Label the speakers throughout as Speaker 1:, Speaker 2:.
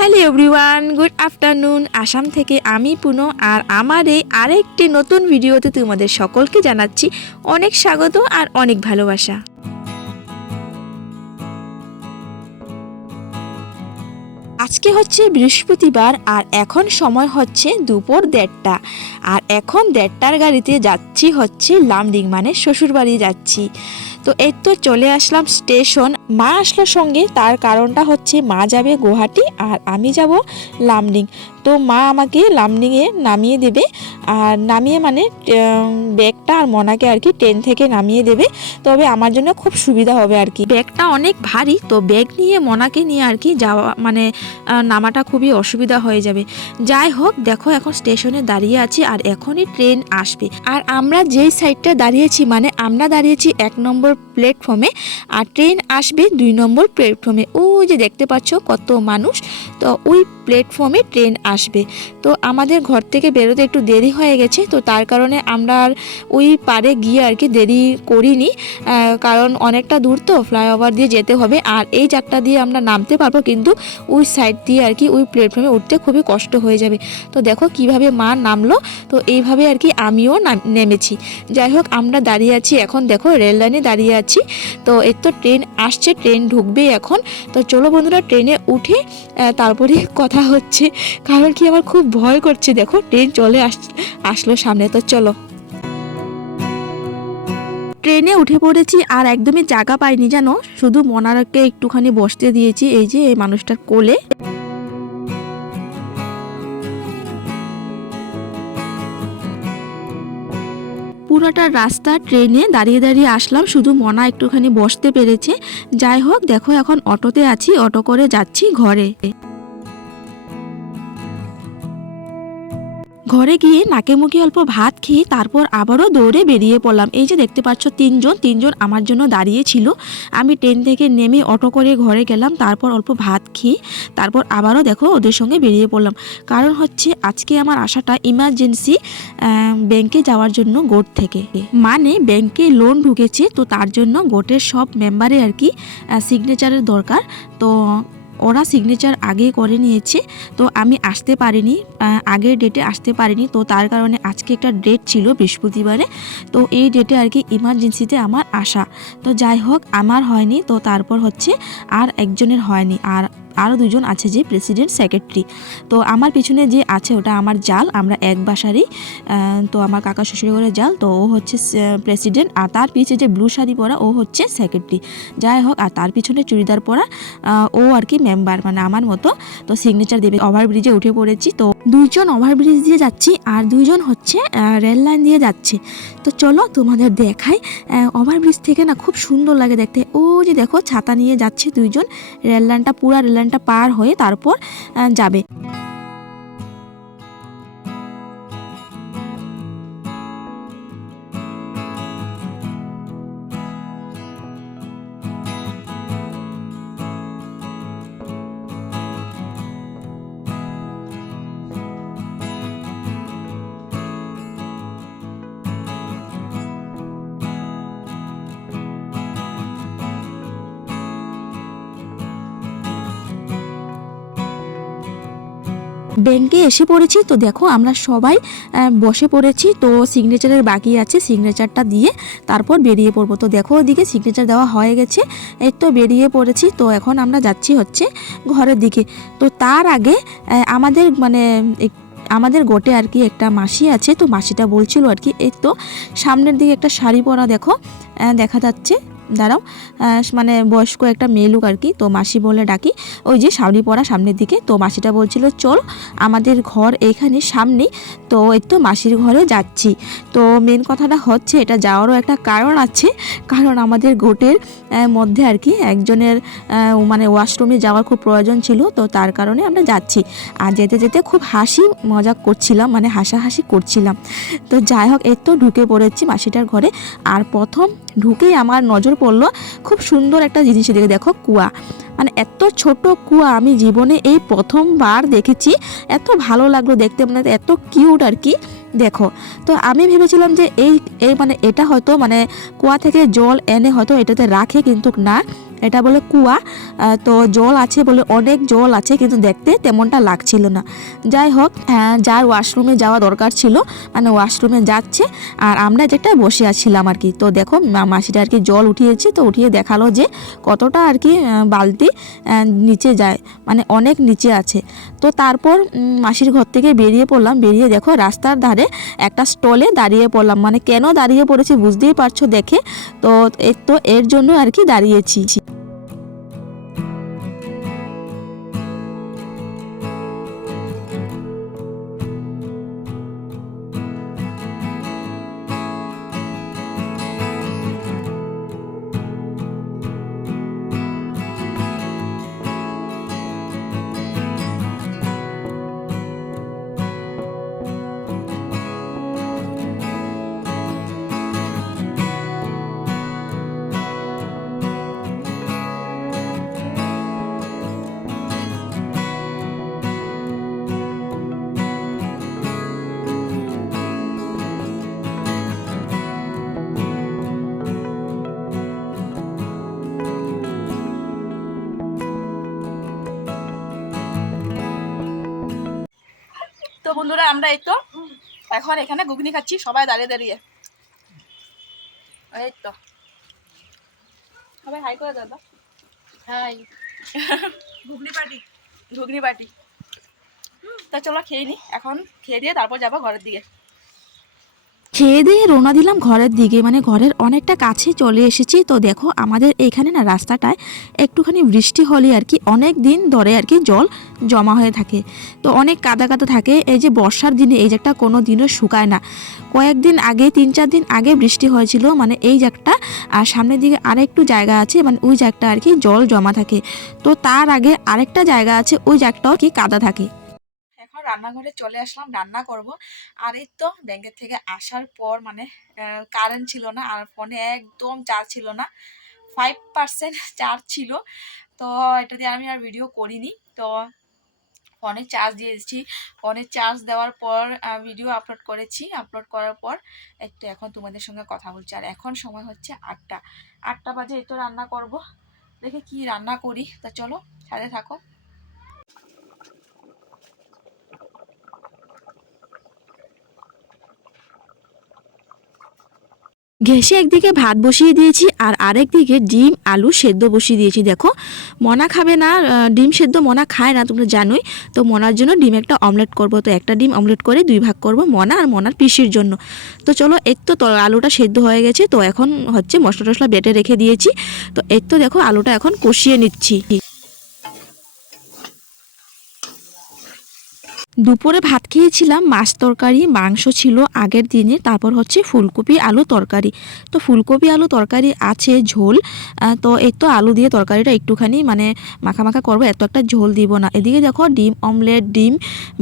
Speaker 1: Hello everyone, good afternoon. Assam থেকে আমি পুনো, আর আমার এই আরেকটি নতুন ভিডিওতে তোমাদের সকলকে জানাচ্ছি অনেক স্বাগত আর অনেক ভালোবাসা। আজকে হচ্ছে বৃহস্পতিবার আর এখন সময় হচ্ছে দুপুর দেড়টা। আর এখন দেড়টার গাড়িতে যাচ্ছি হচ্ছে লামডিং মানে শ্বশুরবাড়ি যাচ্ছি। তো এই তো চলে আসলাম স্টেশন। মা আসলো সঙ্গে, তার কারণটা হচ্ছে মা যাবে গুয়াহাটি আর আমি যাব লামডিং। তো মা আমাকে লামডিংয়ে নামিয়ে দেবে। আর নামিয়ে মানে ব্যাগটা আর মনাকে আর কি ট্রেন থেকে নামিয়ে দেবে। তবে আমার জন্য খুব সুবিধা হবে আর কি। ব্যাগটা অনেক ভারী, তো ব্যাগ নিয়ে, মনাকে নিয়ে আর কি যাওয়া মানে নামাটা খুবই অসুবিধা হয়ে যাবে। যাই হোক, দেখো এখন স্টেশনে দাঁড়িয়ে আছি আর এখনই ট্রেন আসবে। আর আমরা যেই সাইডটা দাঁড়িয়েছি মানে আমরা দাঁড়িয়েছি এক নম্বর প্ল্যাটফর্মে, আর ট্রেন আসবে দুই নম্বর প্ল্যাটফর্মে। ওই যে দেখতে পাচ্ছ কত মানুষ। তো ওই প্ল্যাটফর্মে ট্রেন আসবে। তো আমাদের ঘর থেকে বেরোতে একটু দেরি হয়ে গেছে, তো তার কারণে আমরা আর ওই পারে গিয়ে আর কি দেরি করিনি কারণ অনেকটা দূর তো ফ্লাইওভার দিয়ে যেতে হবে। আর এই চারটা দিয়ে আমরা নামতে পারব, কিন্তু ওই সাইড দিয়ে আর কি ওই প্ল্যাটফর্মে উঠতে খুবই কষ্ট হয়ে যাবে। তো দেখো কীভাবে মা নামলো, তো এইভাবে আর কি আমিও নাম- নেমেছি। যাই হোক, আমরা দাঁড়িয়ে আছি এখন, দেখো রেল লাইনে দাঁড়িয়ে আছি। তো এর তো ট্রেন আসছে ট্রেন ঢুকবে এখন। তো চলো বন্ধুরা ট্রেনে উঠে তারপরে কথা হচ্ছে। কারণ কি আমার খুব ভয় করছে, দেখো, ট্রেন চলে আস, আসলো সামনে, তো চলো। ট্রেনে উঠে পড়েছি আর একদমই জায়গা পাইনি, জানো? শুধু মনারকে একটুখানি বসতে দিয়েছি, এই যে এই মানুষটার কোলে। পুরোটা রাস্তা ট্রেনে দাঁড়িয়ে দাঁড়িয়ে আসলাম, শুধু মনা একটুখানি বসতে পেরেছে। যাই হোক, দেখো এখন অটোতে আছি, অটো করে যাচ্ছি ঘরে। ঘরে গিয়ে নাকে মুখে অল্প ভাত খেয়ে তারপর আবারও দৌড়ে বেরিয়ে পড়লাম। এই যে দেখতে পাচ্ছ তিনজন তিনজন আমার জন্য দাঁড়িয়ে ছিল। আমি ট্রেন থেকে নেমে অটো করে ঘরে গেলাম, তারপর অল্প ভাত খেয়ে তারপর আবারও দেখো ওদের সঙ্গে বেরিয়ে পড়লাম। কারণ হচ্ছে আজকে আমার আসাটা ইমার্জেন্সি ব্যাংকে যাওয়ার জন্য গোট থেকে। মানে ব্যাংকে লোন ঢুকেছে, তো তার জন্য গোটের সব মেম্বারে আর কি সিগনেচারের দরকার। তো ওরা সিগনেচার আগে করে নিয়েছে, তো আমি আসতে পারিনি আগের ডেটে আসতে পারিনি, তো তার কারণে আজকে একটা ডেট ছিল বৃহস্পতিবারে, তো এই ডেটে আর কি ইমার্জেন্সিতে আমার আসা। তো যাই হোক, আমার হয়নি, তো তারপর হচ্ছে আর একজনের হয়নি, আর আরও দুজন আছে যে প্রেসিডেন্ট সেক্রেটারি। তো আমার পিছনে যে আছে ওটা আমার জাল, আমরা এক বাসারই তো আমার কাকা শ্বশুর জাল, তো ও হচ্ছে প্রেসিডেন্ট, আর তার পিছে যে ব্লু শাড়ি পরা ও হচ্ছে সেক্রেটারি। যাই হোক, আর তার পিছনে চুড়িদার পরা ও আর কি মেম্বার মানে আমার মতো, তো সিগনেচার দেবে। ওভারব্রিজে উঠে পড়েছি, তো দুইজন ওভারব্রিজ দিয়ে যাচ্ছি আর দুইজন হচ্ছে রেল লাইন দিয়ে যাচ্ছে। তো চলো তোমাদের দেখাই ওভারব্রিজ থেকে না খুব সুন্দর লাগে দেখতে। ও যে দেখো, ছাতা নিয়ে যাচ্ছে দুইজন রেল লাইনটা পুরা রেল লাইনটা পার হয়ে তারপর যাবে। ব্যাংকে এসে পড়েছি। তো দেখো, আমরা সবাই বসে পড়েছি। তো সিগনেচারের বাকি আছে সিগনেচারটা দিয়ে তারপর বেরিয়ে পড়ব। তো দেখো, ওদিকে সিগনেচার দেওয়া হয়ে গেছে। এই তো বেরিয়ে পড়েছি। তো এখন আমরা যাচ্ছি হচ্ছে ঘরের দিকে। তো তার আগে আমাদের মানে আমাদের গোটে আর কি একটা মাসি আছে। তো মাসিটা বলছিল আর কি, এই তো সামনের দিকে একটা শাড়ি পরা দেখো দেখা যাচ্ছে। দাঁড়াও। মানে বয়স্ক একটা মেয়ে লোক আর কি, তো মাসি বলে ডাকি, ওই যে শাড়ি পরা সামনের দিকে। তো মাসিটা বলছিল, চল, আমাদের ঘর এইখানে সামনে তো তো মাসির ঘরে যাচ্ছি। তো মেন কথাটা হচ্ছে, এটা যাওয়ারও একটা কারণ আছে। কারণ আমাদের গোটের মধ্যে আর কি একজনের মানে ওয়াশরুমে যাওয়ার খুব প্রয়োজন ছিল, তো তার কারণে আমরা যাচ্ছি। আর যেতে যেতে খুব হাসি মজা করছিলাম মানে হাসাহাসি করছিলাম। তো যাই হোক, এই তো ঢুকে পড়েছি মাসিটার ঘরে। আর প্রথম ঢুকেই আমার নজর পড়ল, খুব সুন্দর একটা জিনিস দেখে দেখো, কুয়া। মানে এত ছোট কুয়া, আমি জীবনে এই প্রথমবার দেখেছি। এত ভালো লাগল দেখতে মানে এত কিউট আর কি। দেখো, তো আমি ভেবেছিলাম যে এই এই মানে এটা হয়তো মানে কুয়া থেকে জল এনে হয়তো এটাতে রাখে, কিন্তু না। এটা বলে কুয়া তো জল আছে বলে অনেক জল আছে কিন্তু দেখতে তেমনটা লাগছিল না। যাই হোক আহ, যার ওয়াশরুমে যাওয়া দরকার ছিল মানে ওয়াশরুমে যাচ্ছে আর আমরা যেটা বসে আছিলাম আর কি। তো দেখো মাসিটা আর কি জল উঠিয়েছে তো উঠিয়ে দেখাল যে কতটা আর কি বালতি নিচে যায় মানে অনেক নিচে আছে। তো তারপর মাসির ঘর থেকে বেরিয়ে পড়লাম বেরিয়ে দেখো রাস্তার ধারে একটা স্টলে দাঁড়িয়ে পড়লাম। মানে কেন দাঁড়িয়ে পড়েছি বুঝতেই পারছ দেখে তো এর তো এর জন্য আর কি দাঁড়িয়েছি।
Speaker 2: তো বন্ধুরা আমরা এই তো এখন এখানে ঘুগনি খাচ্ছি সবাই দাঁড়িয়ে দাঁড়িয়ে। এই তো। সবাই হাই করে দাদা hi ghugni party. Ghugni party. তা চলো খেয়ে নি এখন খেয়ে দিয়ে তারপর যাব ঘরের দিকে।
Speaker 1: খেয়ে দিয়ে রোনা দিলাম ঘরের দিকে। মানে ঘরের অনেকটা কাছে চলে এসেছি। তো দেখো, আমাদের এখানে না রাস্তাটায় একটুখানি বৃষ্টি হলে আর কি অনেক দিন ধরে আর কি জল জমা হয়ে থাকে। তো অনেক কাদা কাদা থাকে। এই যে বর্ষার দিনে এই জায়গাটা কোনো দিনও শুকায় না। কয়েকদিন আগে, তিন চার দিন আগে বৃষ্টি হয়েছিল। মানে এই জায়গাটা আর সামনের দিকে আরেকটু জায়গা আছে। মানে ওই জায়গাটা আর কি জল জমা থাকে। তো তার আগে আরেকটা জায়গা আছে। ওই জায়গাটাও কি কাদা থাকে।
Speaker 2: রান্নাঘরে চলে আসলাম, রান্না করব। আর এই তো ব্যাংকের থেকে আসার পর মানে কারেন্ট ছিল না আর ফোনে একদম চার্জ ছিল না। ফাইভ পার্সেন্ট চার্জ ছিল। তো এটা দিয়ে আমি আর ভিডিও করিনি। তো ফোনে চার্জ দিয়েছি ফোনে চার্জ দেওয়ার পর ভিডিও আপলোড করেছি। আপলোড করার পর একটু এখন তোমাদের সঙ্গে কথা বলছি। আর এখন সময় হচ্ছে আটটা। আটটা বাজে এই তো রান্না করব। দেখে কি রান্না করি। তা চলো, সাথে থাকো।
Speaker 1: ঘেসে একদিকে ভাত বসিয়ে দিয়েছি আর আরেক দিকে ডিম, আলু সেদ্ধ বসিয়ে দিয়েছি। দেখো, মনা খাবে না ডিম সেদ্ধ মনা খায় না, তোমরা জানোই। তো মনার জন্য ডিম একটা অমলেট করব। তো একটা ডিম অমলেট করে দুই ভাগ করব মনা আর মনার পিসির জন্য। তো চলো এই তো আলুটা সেদ্ধ হয়ে গেছে। তো এখন হচ্ছে মশলা টশলা বেটে রেখে দিয়েছি। তো এই তো দেখো, আলুটা এখন কষিয়ে নিচ্ছি। দুপুরে ভাত খেয়েছিলাম, মাছ তরকারি, মাংস ছিল, আগের দিনে, তারপর হচ্ছে ফুলকপি, আলু তরকারি। তো ফুলকপি, আলু তরকারি আছে, ঝোল তো এই তো আলু দিয়ে তরকারিটা একটুখানি মানে মাখা মাখা করব, এত একটা ঝোল দিব না। এদিকে দেখো ডিম, অমলেট, ডিম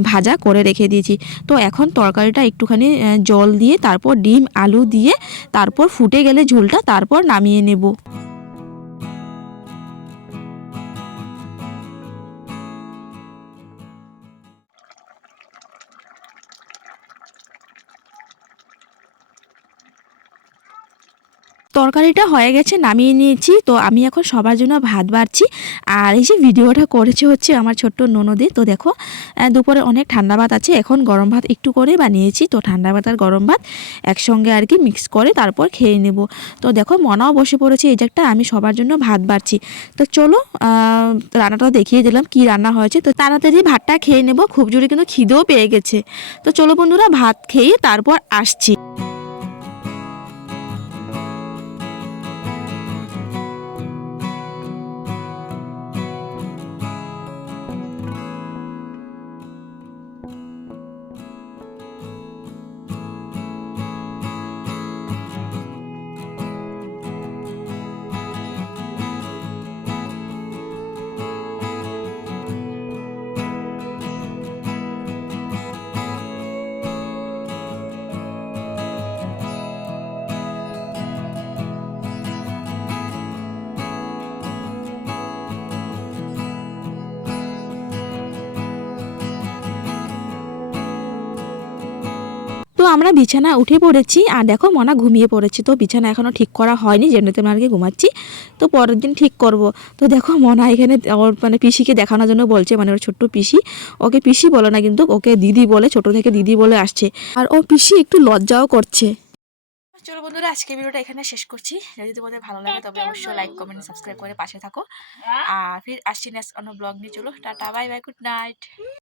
Speaker 1: ভাজা করে রেখে দিয়েছি। তো এখন তরকারিটা একটুখানি জল দিয়ে, তারপর ডিম, আলু দিয়ে, তারপর ফুটে গেলে ঝোলটা, তারপর নামিয়ে নেব। তরকারিটা হয়ে গেছে, নামিয়ে নিয়েছি। তো আমি এখন সবার জন্য ভাত বাড়ছি। আর এই যে ভিডিওটা করেছে হচ্ছে আমার ছোট্ট ননদে। তো দেখো দুপুরে অনেক ঠান্ডা ভাত আছে। এখন গরম ভাত একটু করে বানিয়েছি। তো ঠান্ডা ভাত আর গরম ভাত একসঙ্গে আর কি মিক্স করে তারপর খেয়ে নেব। তো দেখো, মনাও বসে পড়েছে। এই জায়গাটা আমি সবার জন্য ভাত বাড়ছি। তো চলো রান্নাটা দেখিয়ে দিলাম কি রান্না হয়েছে। তো তাড়াতাড়ি ভাতটা খেয়ে নেব। খুব জোরে কিন্তু খিদেও পেয়ে গেছে। তো চলো বন্ধুরা, ভাত খেয়ে তারপর আসছি। আমরা বিছানা উঠে পড়েছি আর দেখো মনা ঘুমিয়ে পড়েছি। তো বিছানা এখনও ঠিক করা হয়নি জন্য তেমন আর কি ঘুমাচ্ছি। তো পরের দিন ঠিক করব। তো দেখো মনা এখানে ওর মানে পিসিকে দেখানোর জন্য বলছে মানে ওর ছোট্ট পিসি। ওকে পিসি বলে না কিন্তু, ওকে দিদি বলে, ছোট থেকে দিদি বলে আসছে। আর ও পিসি একটু লজ্জাও করছে।
Speaker 2: চলো বন্ধুরা আজকে ভিডিওটা এখানে শেষ করছি। যদি তোমাদের ভালো লাগে, তবে অবশ্যই লাইক কমেন্ট সাবস্ক্রাইব করে পাশে থাকো। আর ফির আসছি নেক্সট অন্য ব্লগ নিয়ে। চলো, tata bye bye good night